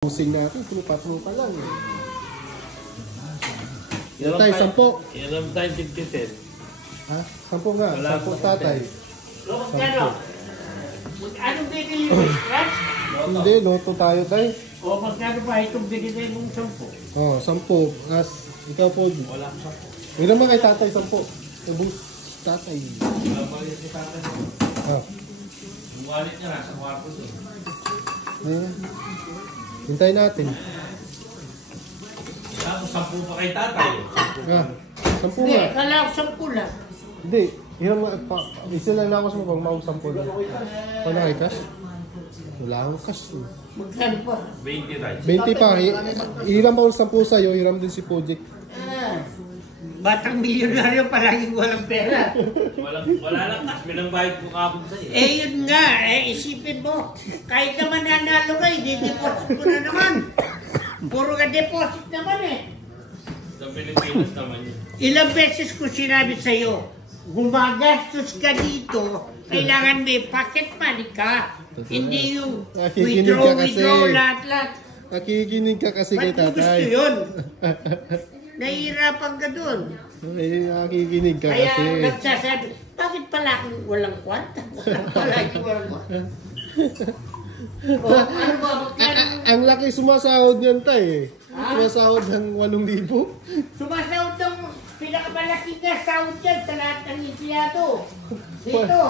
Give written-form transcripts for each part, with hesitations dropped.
Pusing natin, pinapatro pa lang eh. Tatay, 10. Ilan tayo tigtitin? Ha? 10 nga, 10 tatay. Ano? Anong bibili mo? Cash? Hindi, loto tayo tayo. O magkano ba itong binigay mong 10? Oh, 10. As, ikaw po. Wala akong 10. Ilan ba kay tatay, 10? Ubus, tatay. Wala pa rin si tatay. Ah. Yung wallet niya nasa kwarto doon. Ayan. Hintayin natin. Tapos 10 pa kay tatay. Ah, 10 Hindi, nga. kala ko 10 lang. Hindi. Hiram nga, isa lang lakas mo pang maong 10 lang. Paano kay cash? Wala akong cash eh. Magkano pa? 20 tayo. 20 pa. Hiram pa ako 10 sa'yo, hiram din si Project. Batang milyonaryo palaging walang pera. Wala lang cash. Binangbayad ko kapag sa'yo. Yun nga, isipin mo. Kahit naman nanalo ka, i-deposit mo na naman. Puro ka deposit naman eh. Sa Pilipinas naman yun. Ilang beses ko sinabi sa'yo, gumagastos ka dito, kailangan may pocket money ka. Hindi yung withdraw, lahat. Nakikinig ka kasi kay Ba't mo gusto tatay. yun? Nahihirapan ka dun. Nakikinig ka Kaya kasi. nagsasabi, bakit pala akong walang kwanta? Palagi walang kwanta. O, ano ba? Magkano? Ang laki sumasahod niyan tay eh. Sumasahod ng 8,000. Sumasahod ng pinakamalaki na sahod dyan sa lahat ng empleyado. Dito.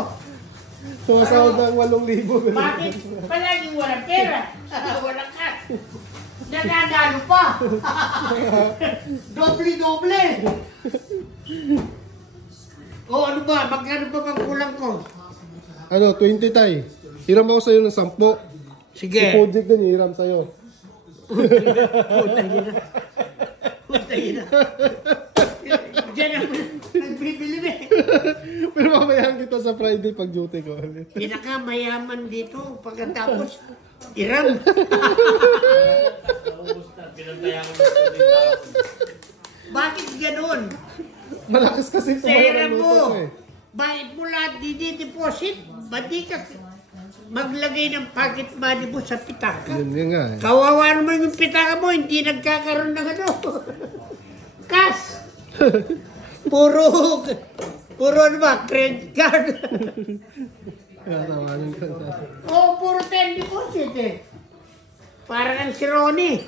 Sumasahod ng 8,000. Bakit palaging walang pera? Walang cash. Nananalo pa. Doble-doble. O ano ba? Magkano ba bang kulang ko? Ano, 20 tay. Hiram ako sa'yo ng 10. Sige. Si Project din, hiram sa'yo. Puta yun. Puta yun. Diyan ako nagbibili na eh. Pero mamayahan kita sa Friday pag duty ko. Pinakamayaman dito pagkatapos iram. Pinantayan ko dito. Bakit ganun? Malakas kasi Pera tumayo ng mo. luto ko eh. Bakit mo lahat dinideposit? Ba't di ka maglagay ng pocket money mo sa pitaka? Yun nga eh. Kawawa naman yung pitaka mo, hindi nagkakaroon ng ano. Cash! Puro ano ba? Credit card. Kaya tawanan ka. Oo, puro time deposit eh. Parang si Ronnie.